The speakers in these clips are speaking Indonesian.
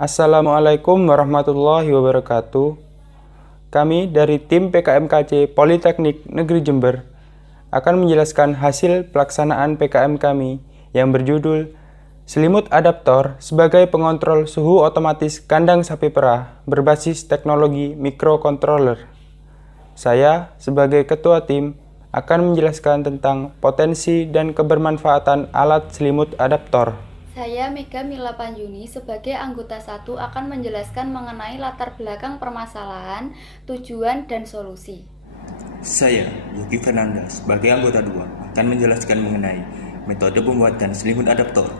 Assalamualaikum warahmatullahi wabarakatuh. Kami dari tim PKMKC Politeknik Negeri Jember akan menjelaskan hasil pelaksanaan PKM kami yang berjudul Selimut Adaptor sebagai pengontrol suhu otomatis kandang sapi perah berbasis teknologi microcontroller. Saya sebagai ketua tim akan menjelaskan tentang potensi dan kebermanfaatan alat selimut adaptor. Saya Mega Mila Panjuni sebagai anggota 1 akan menjelaskan mengenai latar belakang permasalahan, tujuan, dan solusi. Saya, Yuki Fernanda, sebagai anggota 2 akan menjelaskan mengenai metode pembuatan selimut adaptor.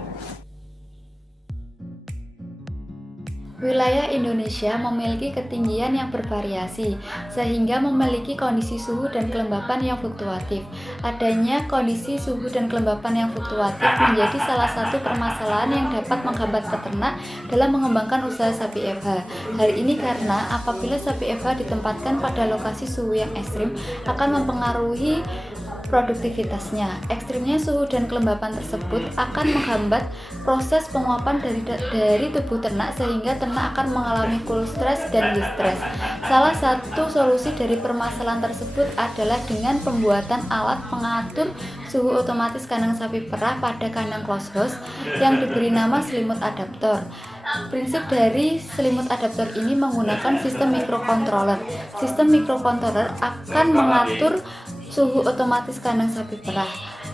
Wilayah Indonesia memiliki ketinggian yang bervariasi, sehingga memiliki kondisi suhu dan kelembapan yang fluktuatif. Adanya kondisi suhu dan kelembapan yang fluktuatif menjadi salah satu permasalahan yang dapat menghambat peternak dalam mengembangkan usaha sapi FH. Hal ini karena apabila sapi FH ditempatkan pada lokasi suhu yang ekstrim akan mempengaruhi produktivitasnya. Ekstrimnya suhu dan kelembapan tersebut akan menghambat proses penguapan dari tubuh ternak sehingga ternak akan mengalami cool stress dan distress. Salah satu solusi dari permasalahan tersebut adalah dengan pembuatan alat pengatur suhu otomatis kandang sapi perah pada kandang closed house yang diberi nama selimut adaptor. Prinsip dari selimut adaptor ini menggunakan sistem microcontroller. Sistem microcontroller akan mengatur suhu otomatis kandang sapi perah.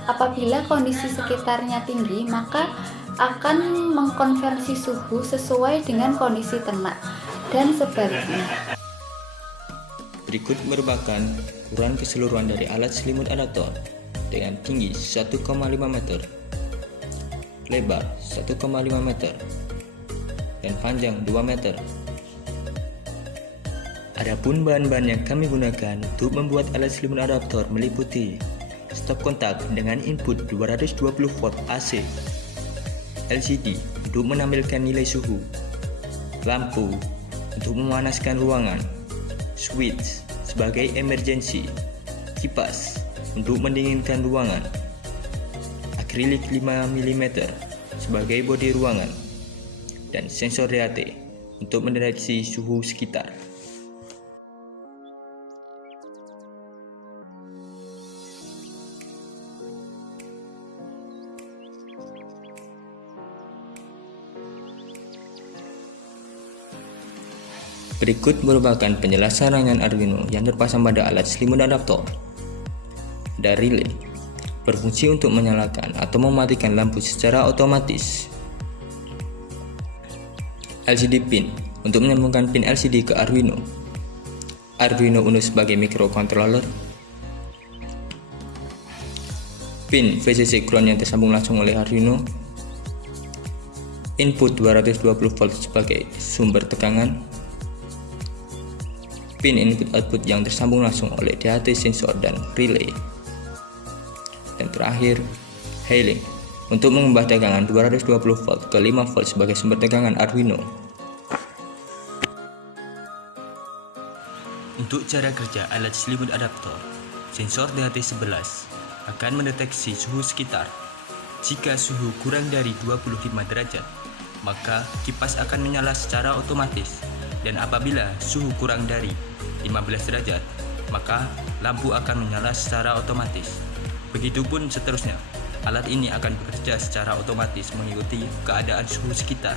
Apabila kondisi sekitarnya tinggi, maka akan mengkonversi suhu sesuai dengan kondisi ternak dan sebaliknya. Berikut merupakan ukuran keseluruhan dari alat selimut adaptor dengan tinggi 1,5 meter, lebar 1,5 meter, dan panjang 2 meter. Adapun bahan-bahan yang kami gunakan untuk membuat alat selimut adaptor meliputi stop kontak dengan input 220 volt AC, LCD untuk menampilkan nilai suhu, lampu untuk memanaskan ruangan, switch sebagai emergency, kipas untuk mendinginkan ruangan, akrilik 5 mm sebagai bodi ruangan, dan sensor DAT untuk mendeteksi suhu sekitar. Berikut merupakan penjelasan rangkaian Arduino yang terpasang pada alat selimut adaptor. Ada relay, berfungsi untuk menyalakan atau mematikan lampu secara otomatis. LCD pin, untuk menyambungkan pin LCD ke Arduino. Arduino Uno sebagai microcontroller. Pin VCC ground yang tersambung langsung oleh Arduino. Input 220 volt sebagai sumber tegangan. Pin input-output yang tersambung langsung oleh DAT sensor dan relay. Dan terakhir, hailing untuk mengubah tegangan 220 volt ke 5 volt sebagai sumber tegangan Arduino. Untuk cara kerja alat selimut adaptor, sensor DAT11 akan mendeteksi suhu sekitar. Jika suhu kurang dari 25 derajat, maka kipas akan menyala secara otomatis. Dan apabila suhu kurang dari 15 derajat, maka lampu akan menyala secara otomatis. Begitupun seterusnya, alat ini akan bekerja secara otomatis mengikuti keadaan suhu sekitar.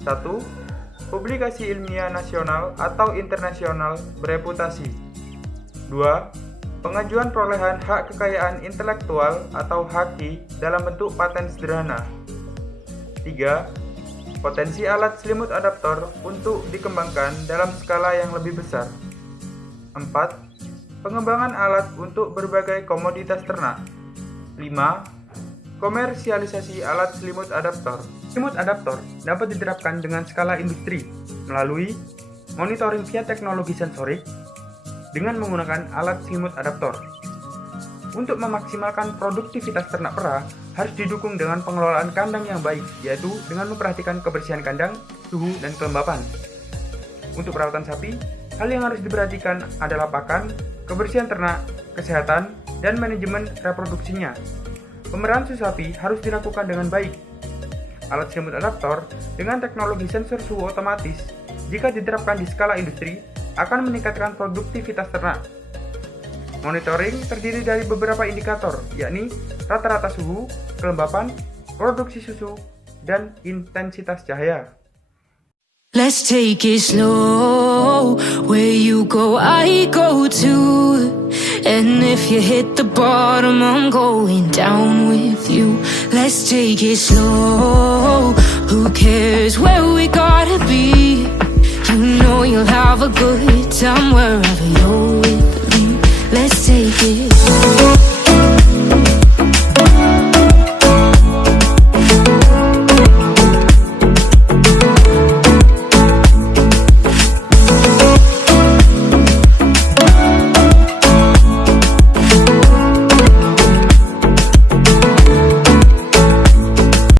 Satu, publikasi ilmiah nasional atau internasional bereputasi. 2. Pengajuan perolehan hak kekayaan intelektual atau HAKI dalam bentuk paten sederhana. 3. Potensi alat selimut adaptor untuk dikembangkan dalam skala yang lebih besar. 4. Pengembangan alat untuk berbagai komoditas ternak. 5. Komersialisasi alat selimut adaptor. Selimut adaptor dapat diterapkan dengan skala industri melalui monitoring via teknologi sensorik dengan menggunakan alat selimut adaptor. Untuk memaksimalkan produktivitas ternak perah, harus didukung dengan pengelolaan kandang yang baik, yaitu dengan memperhatikan kebersihan kandang, suhu, dan kelembapan. Untuk perawatan sapi, hal yang harus diperhatikan adalah pakan, kebersihan ternak, kesehatan, dan manajemen reproduksinya. Pemerahan susu sapi harus dilakukan dengan baik. Alat selimut adaptor dengan teknologi sensor suhu otomatis, jika diterapkan di skala industri, akan meningkatkan produktivitas ternak. Monitoring terdiri dari beberapa indikator, yakni rata-rata suhu, kelembapan, produksi susu, dan intensitas cahaya. Let's take it slow. Where you go, I go too. And if you hit the bottom, I'm going down with you. Let's take it slow. Who cares where we gotta be? You know you'll have a good time wherever you're with me. Let's take it